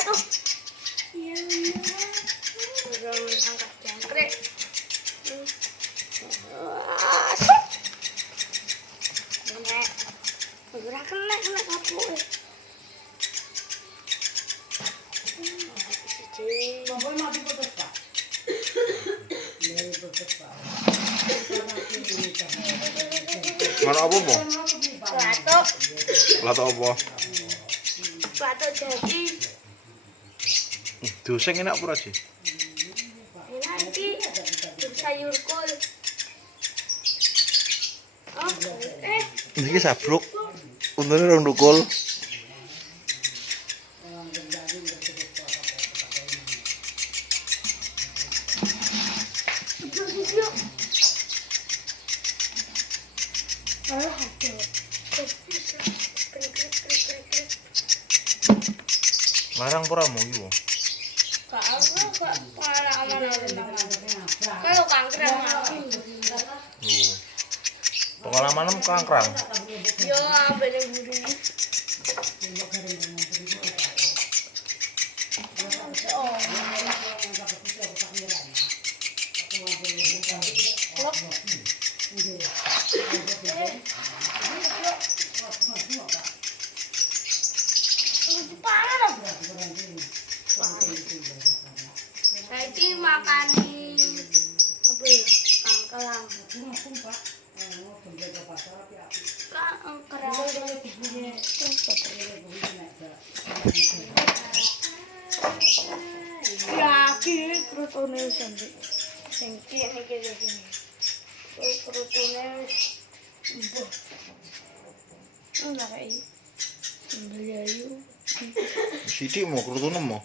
Aduh. Iya. Udah angkat jangkrik. Bergerak kena kapuk. Bapak mati putus Pak. Mana apa, Bu? Latok. Lato apa? Latok jadi. Doseng enak pura sih. Nanti sayur kol. Oh, Iki sabruk. Untune rong ndukul. Larang pura mau iki, Bu. Kalau kangkring mati. Pengalaman kangkrang. Yo, bener buru. Saiki makan di apa ya? Kangkelang. Yakin krutune sampe sing kene iki iki. Krutune mbuh. Ora kae. Beli ayu. Sithik mau krutune mau.